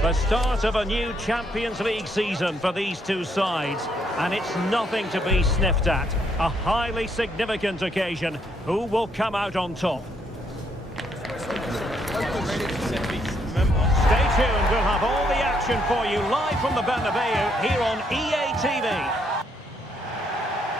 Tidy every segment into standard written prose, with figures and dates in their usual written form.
The start of a new Champions League season for these two sides, and it's nothing to be sniffed at. A highly significant occasion. Who will come out on top? Stay tuned, we'll have all the action for you live from the Bernabeu here on EA TV.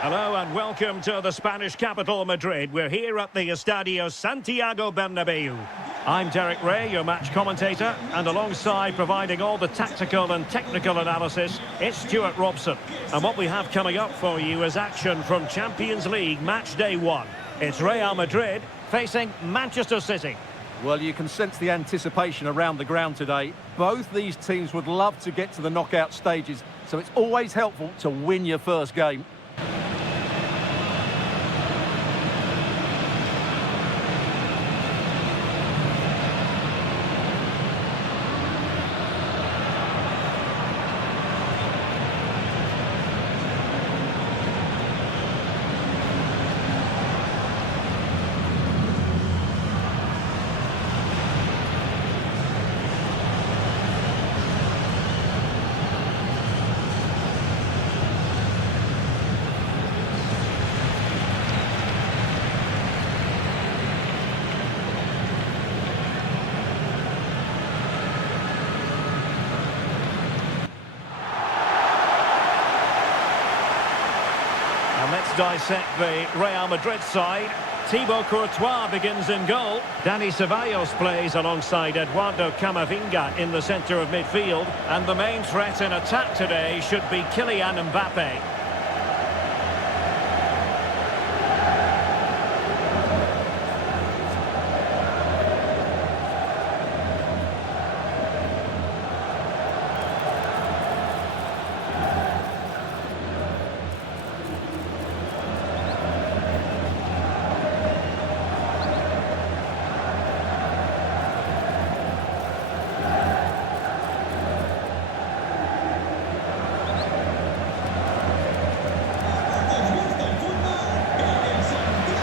Hello and welcome to the Spanish capital, Madrid. We're here at the Estadio Santiago Bernabeu. I'm Derek Ray, your match commentator, and alongside providing all the tactical and technical analysis, it's Stuart Robson. And what we have coming up for you is action from Champions League match day 1. It's Real Madrid facing Manchester City. Well, you can sense the anticipation around the ground today. Both these teams would love to get to the knockout stages, so it's always helpful to win your first game. Let's dissect the Real Madrid side. Thibaut Courtois begins in goal. Dani Ceballos plays alongside Eduardo Camavinga in the centre of midfield. And the main threat in attack today should be Kylian Mbappe.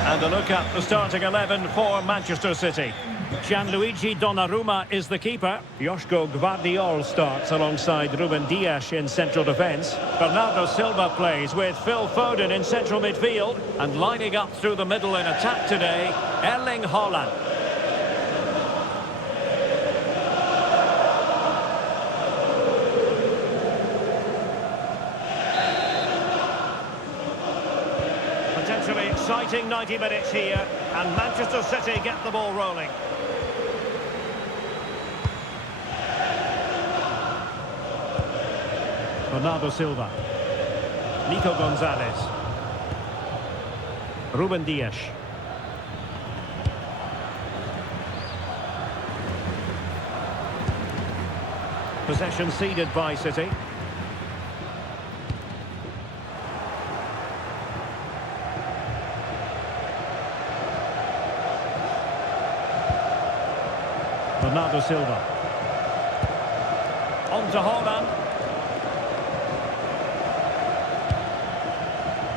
And a look at the starting 11 for Manchester City. Gianluigi Donnarumma is the keeper. Joško Gvardiol starts alongside Ruben Dias in central defence. Bernardo Silva plays with Phil Foden in central midfield. And lining up through the middle in attack today, Erling Haaland. Potentially exciting 90 minutes here, and Manchester City get the ball rolling. Bernardo Silva. Nico Gonzalez. Ruben Dias. Possession ceded by City. Bernardo Silva. On to Haaland.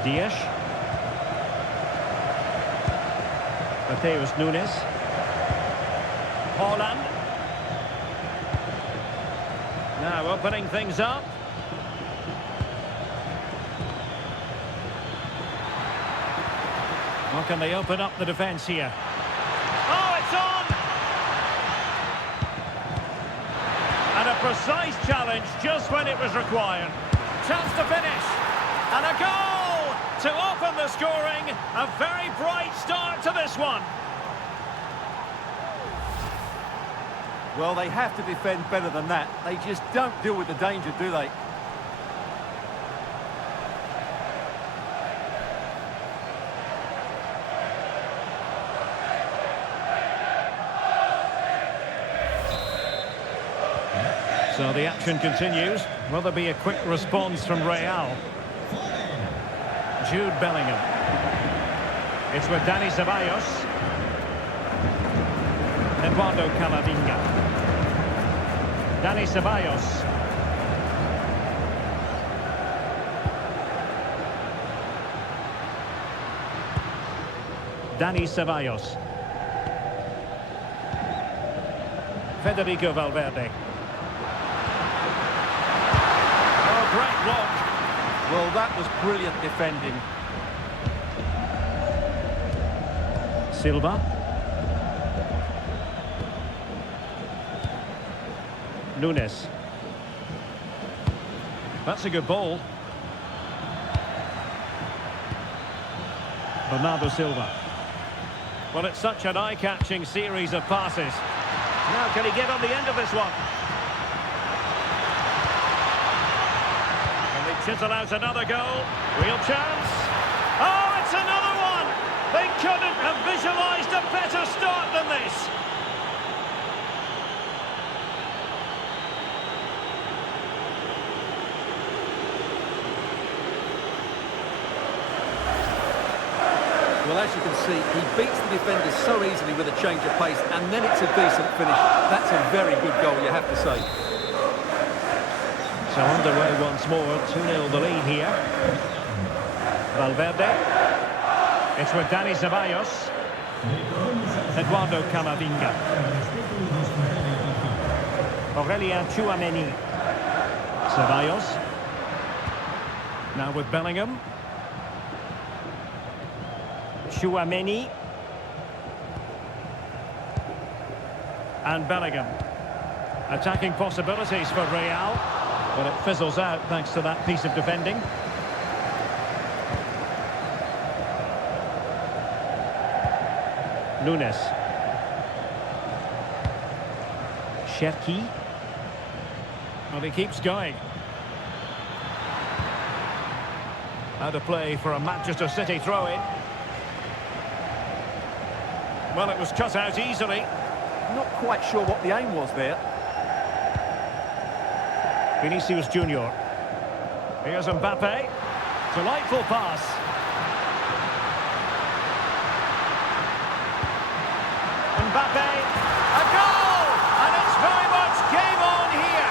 Dias. Mateus Nunes. Haaland. Now opening things up. How can they open up the defence here? Oh, it's on! And a precise challenge just when it was required. Chance to finish. And a goal to open the scoring. A very bright start to this one. Well, they have to defend better than that. They just don't deal with the danger, do they? So the action continues. Will there be a quick response from Real? Jude Bellingham. It's with Dani Ceballos. Eduardo Camavinga. Dani Ceballos. Dani Ceballos. Federico Valverde. great block. Well, that was brilliant defending. Silva. Nunes. That's a good ball. Bernardo Silva. Well, it's such an eye-catching series of passes. Now, can he get on the end of this one? And they chisel out another goal. Real chance. Oh, it's another one! They couldn't have visualised a better start than this. Well, as you can see, he beats the defenders so easily with a change of pace, and then it's a decent finish. That's a very good goal, you have to say. So underway once more, 2-0 the lead here. Valverde. It's with Dani Ceballos. Eduardo Camavinga. Aurelien Tchouameni. Ceballos. Now with Bellingham. Tchouameni. And Bellingham. Attacking possibilities for Real. But it fizzles out thanks to that piece of defending. Nunes. Cherki. Well, he keeps going. Out of play for a Manchester City throw-in. Well, it was cut out easily. Not quite sure what the aim was there. Vinicius Junior. Here's Mbappe. Delightful pass. Mbappe. A goal! And it's very much game on here.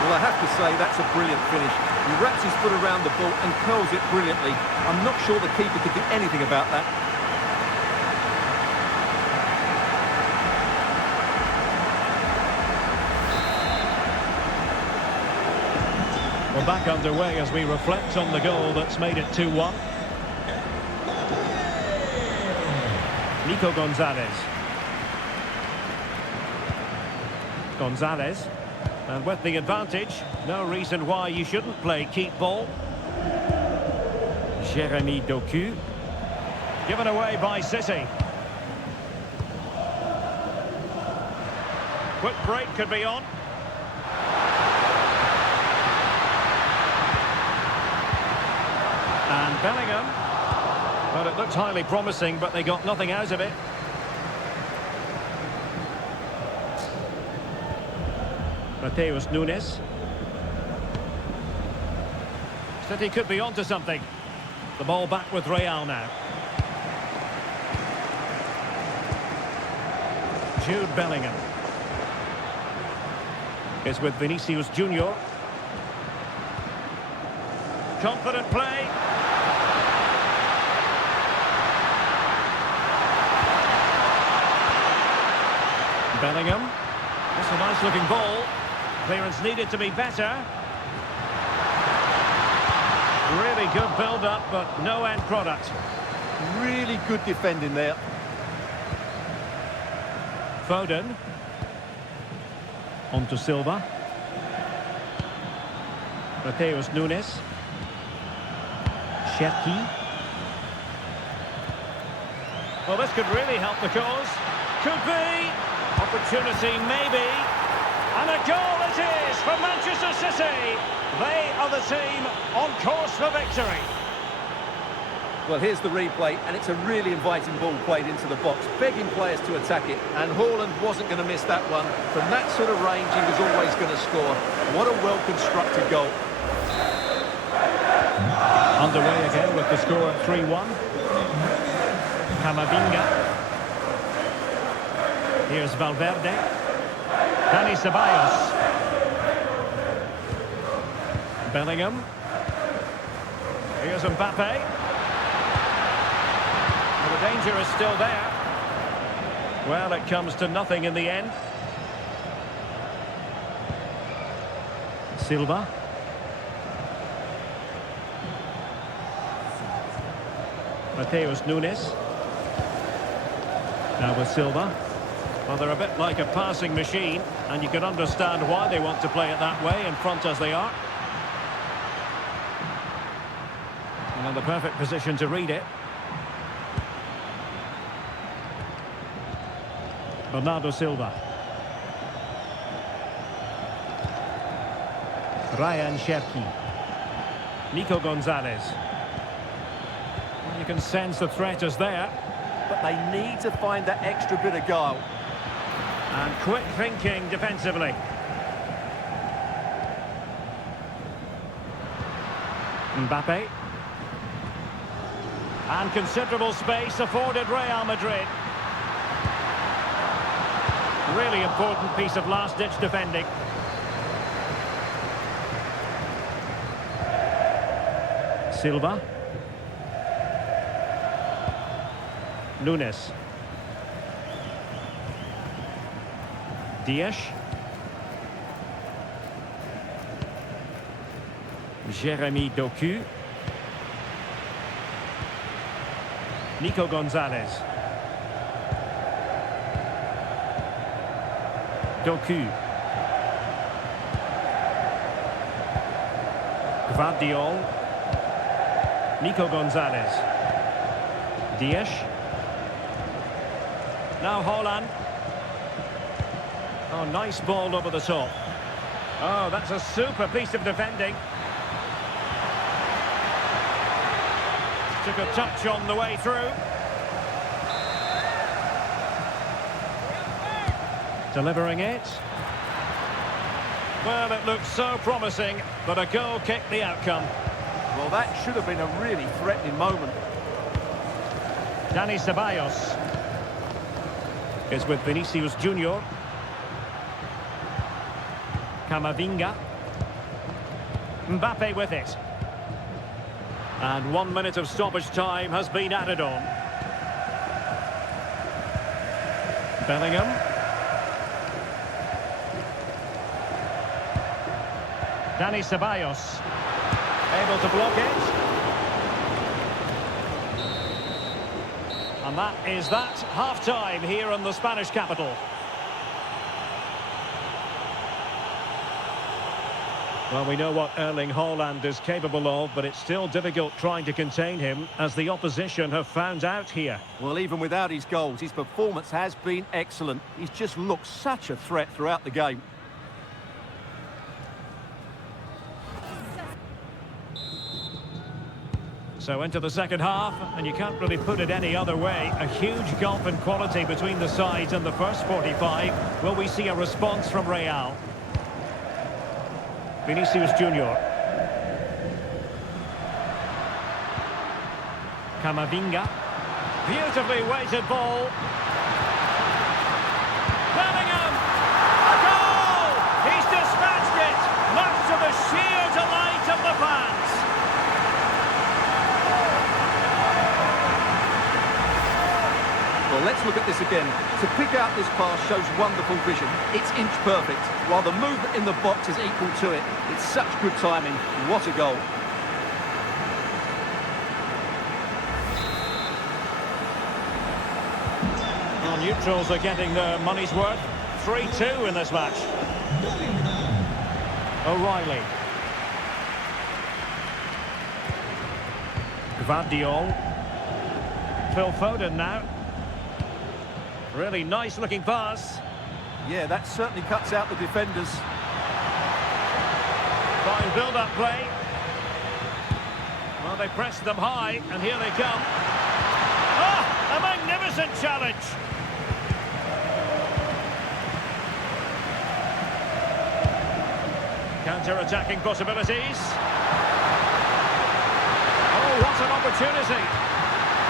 Well, I have to say, that's a brilliant finish. He wraps his foot around the ball and curls it brilliantly. I'm not sure the keeper could do anything about that. We're back underway as we reflect on the goal that's made it 2-1. Nico Gonzalez. Gonzalez. And with the advantage, no reason why you shouldn't play keep ball. Jeremy Doku. Given away by City. Quick break could be on. And Bellingham. Well, it looked highly promising, but they got nothing out of it. Mateus Nunes. City could be onto something. The ball back with Real now. Jude Bellingham. Is with Vinicius Junior. Confident play. Bellingham. That's a nice looking ball. Clearance needed to be better. Really good build-up, but no end product. Really good defending there. Foden. On to Silva. Mateus Nunes. Cherki. Well, this could really help the cause. Could be. Opportunity, maybe. And a goal it is for Manchester City. They are the team on course for victory. Well, here's the replay, and it's a really inviting ball played into the box, begging players to attack it, and Haaland wasn't going to miss that one. From that sort of range, he was always going to score. What a well-constructed goal. Underway again with the score at 3-1. Camavinga. Here's Valverde. Dani Ceballos. Bellingham. Here's Mbappe. The danger is still there. Well, it comes to nothing in the end. Silva. Mateus Nunes. Now with Silva. Well, they're a bit like a passing machine, and you can understand why they want to play it that way, in front as they are. And in the perfect position to read it. Bernardo Silva. Ryan Cherki. Nico Gonzalez. You can sense the threat is there. But they need to find that extra bit of guile. And quick thinking defensively. Mbappe. And considerable space afforded Real Madrid. Really important piece of last-ditch defending. Silva. Nunes. Dias. Jeremy Doku. Nico Gonzalez. Doku. Gvardiol. Nico Gonzalez. Dias. Now Haaland. Oh, nice ball over the top. Oh, that's a super piece of defending. Took a touch on the way through. Delivering it. Well, it looked so promising, but a goal kicked the outcome. Well, that should have been a really threatening moment. Dani Ceballos is with Vinicius Junior. Camavinga. Mbappe with it. And 1 minute of stoppage time has been added on. Bellingham. Dani Ceballos. Able to block it. And that is that. Half-time here in the Spanish capital. Well, we know what Erling Haaland is capable of, but it's still difficult trying to contain him, as the opposition have found out here. Well, even without his goals, his performance has been excellent. He's just looked such a threat throughout the game. So into the second half, and you can't really put it any other way. A huge gulf in quality between the sides in the first 45. Will we see a response from Real? Vinicius Junior. Camavinga. Beautifully weighted ball. Bellingham! A goal! He's dispatched it, much to the sheer delight of the fans. Well, let's look at this again. To pick out this pass shows wonderful vision. It's inch perfect, while the movement in the box is equal to it. It's such good timing. What a goal. Well, neutrals are getting their money's worth. 3-2 in this match. O'Reilly. Gvardiol. Phil Foden now. Really nice looking pass. Yeah, that certainly cuts out the defenders. Fine build-up play. Well, they pressed them high, and here they come. Ah, a magnificent challenge. Counter-attacking possibilities. Oh, what an opportunity.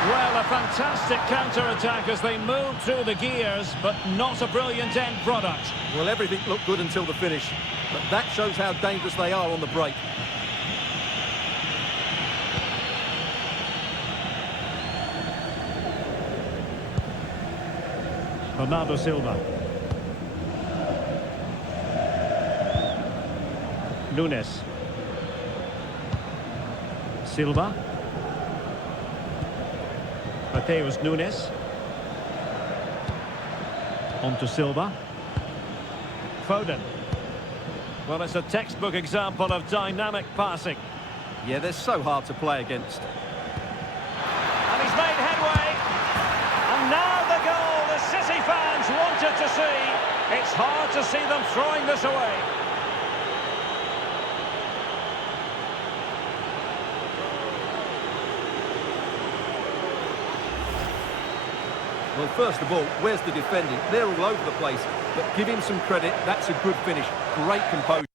Well, a fantastic counter-attack as they move through the gears, but not a brilliant end product. Well, everything looked good until the finish, but that shows how dangerous they are on the break. Bernardo Silva. Nunes. Silva. Mateus Nunes. On to Silva. Foden. Well, it's a textbook example of dynamic passing. Yeah, they're so hard to play against. And he's made headway. And now the goal the City fans wanted to see. It's hard to see them throwing this away. Well, first of all, where's the defending? They're all over the place. But give him some credit. That's a good finish. Great composure.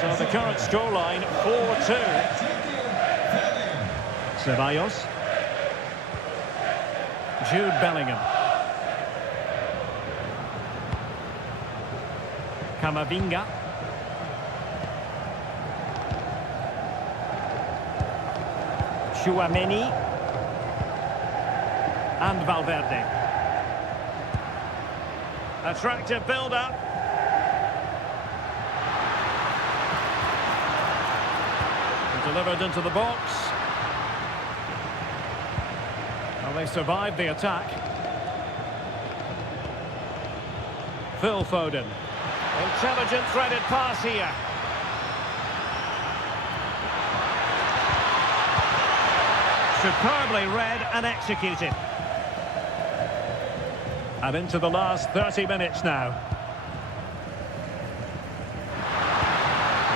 So the current scoreline, 4-2. Ceballos. Jude Bellingham. Camavinga. Tchouaméni. And Valverde. Attractive build-up. Delivered into the box. Well, they survived the attack. Phil Foden. Intelligent threaded pass here. Superbly read and executed. And into the last 30 minutes now.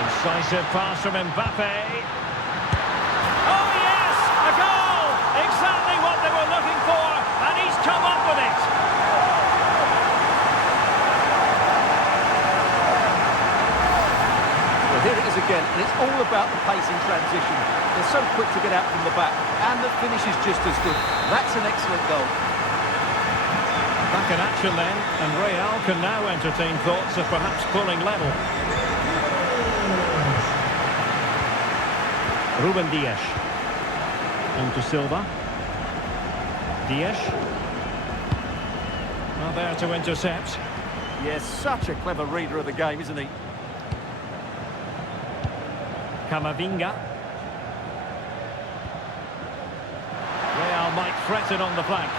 Incisive pass from Mbappe. Oh yes! A goal! Exactly what they were looking for, and he's come up with it! Well, here it is again, and it's all about the pace in transition. They're so quick to get out from the back, and the finish is just as good. That's an excellent goal. Back in action then, and Real can now entertain thoughts of perhaps pulling level. Ruben Dias. On to Silva. Dias. Well, there to intercept. Yes, such a clever reader of the game, isn't he? Camavinga. Real might threaten on the flank.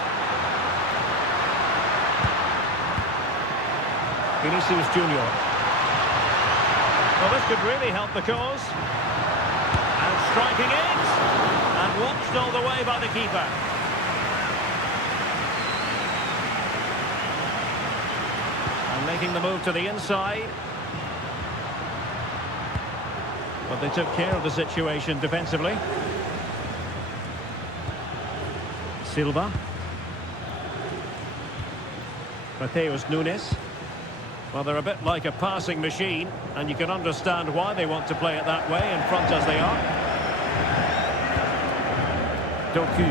Vinicius Junior. Well, this could really help the cause. And striking it. And watched all the way by the keeper. And making the move to the inside. But they took care of the situation defensively. Silva. Mateus Nunes. Well, they're a bit like a passing machine, and you can understand why they want to play it that way, in front as they are. Doku.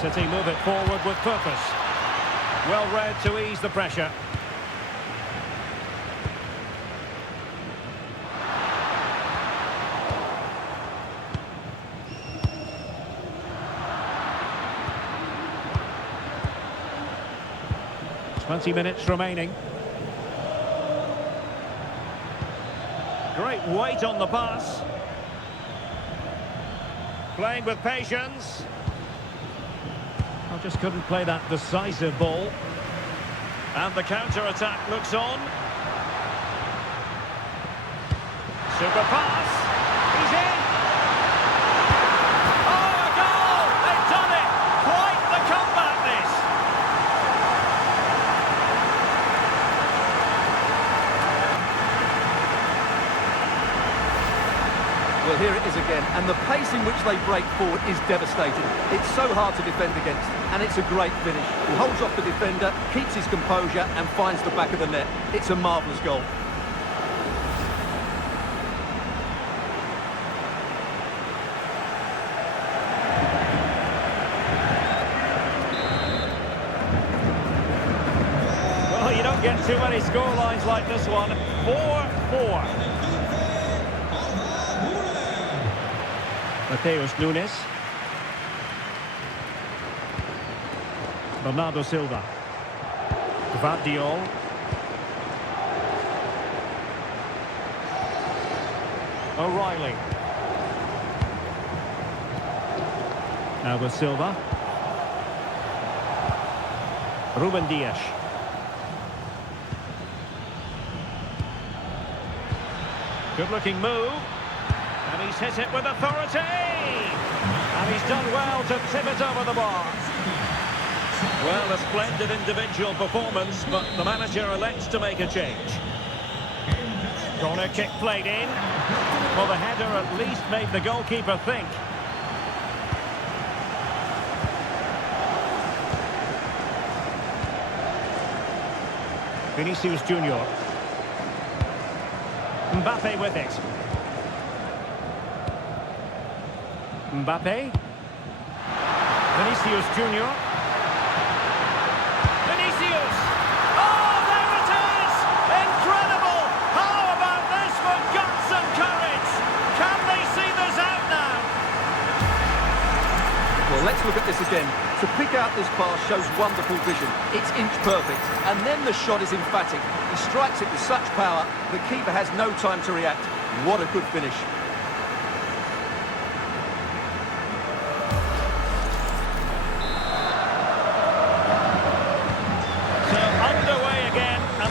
City move it forward with purpose. Well read to ease the pressure. Twenty minutes remaining. Great weight on the pass. Playing with patience. I just couldn't play that decisive ball. And the counter-attack looks on. Super pass. He's in. Oh, a goal! They've done it! Quite the comeback, this. Well, here it is again, and the pace in which they break forward is devastating. It's so hard to defend against, and it's a great finish. He holds off the defender, keeps his composure, and finds the back of the net. It's a marvellous goal. Well, you don't get too many scorelines like this one. 4-4. Mateus Nunes. Bernardo Silva. Gvardiol. O'Reilly. Now with Silva. Ruben Dias. Good looking move. And he's hit it with authority! And he's done well to tip it over the bar. Well, a splendid individual performance, but the manager elects to make a change. Corner kick played in. Well, the header at least made the goalkeeper think. Vinicius Junior. Mbappe with it. Mbappe. Vinicius Junior. Vinicius! Oh, there it is! Incredible! How about this for guts and courage? Can they see this out now? Well, let's look at this again. To pick out this pass shows wonderful vision. It's inch perfect. And then the shot is emphatic. He strikes it with such power, the keeper has no time to react. What a good finish.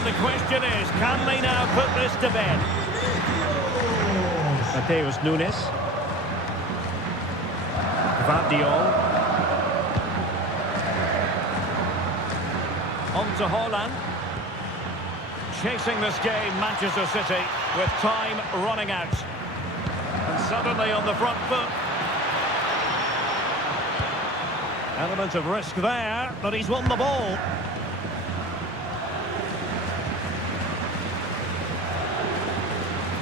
The question is, can they now put this to bed? Mateus Nunes. Gvardiol. On to Haaland. Chasing this game, Manchester City, with time running out. And suddenly on the front foot. Element of risk there, but he's won the ball.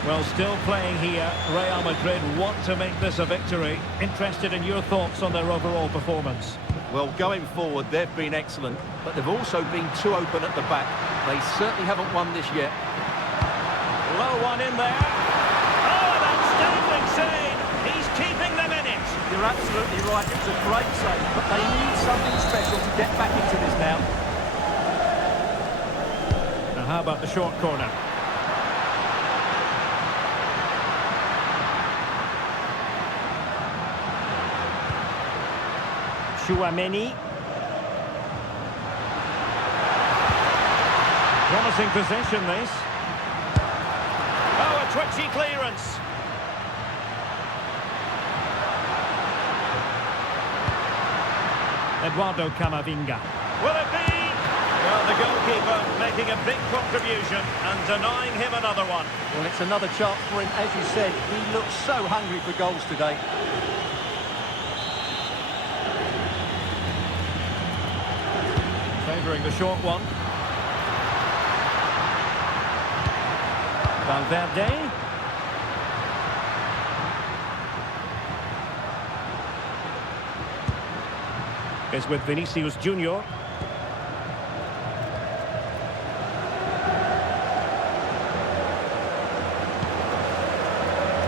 Well, still playing here, Real Madrid want to make this a victory. Interested in your thoughts on their overall performance? Well, going forward, they've been excellent, but they've also been too open at the back. They certainly haven't won this yet. Low one in there. Oh, an outstanding save. He's keeping them in it. You're absolutely right. It's a great save, but they need something special to get back into this now. Now, how about the short corner? Chouameni. Promising possession, this. Oh, a twitchy clearance. Eduardo Camavinga. Will it be? Well, the goalkeeper making a big contribution and denying him another one. Well, it's another chance for him. As you said, he looks so hungry for goals today. Favouring the short one. Valverde. Is with Vinicius Junior.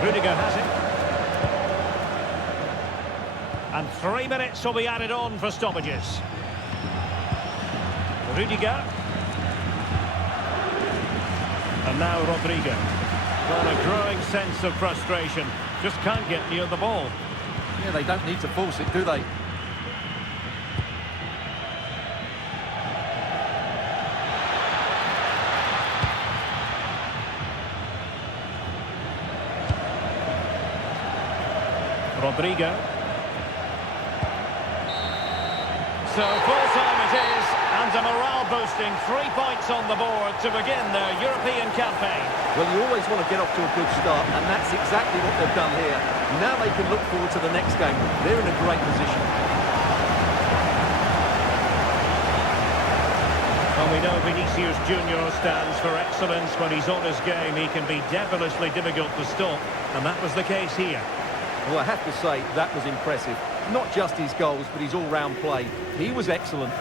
Rudiger has it. And 3 minutes will be added on for stoppages. Rudiger. And now Rodrigo. Well, a growing sense of frustration. Just can't get near the ball. Yeah, they don't need to force it, do they? Rodrigo. So full time it is, and And a morale-boosting 3 points on the board to begin their European campaign. Well, you always want to get off to a good start, and that's exactly what they've done here. Now they can look forward to the next game. They're in a great position. And we know Vinicius Junior stands for excellence. When he's on his game, he can be devilishly difficult to stop, and that was the case here. Well, I have to say, that was impressive. Not just his goals, but his all-round play. He was excellent.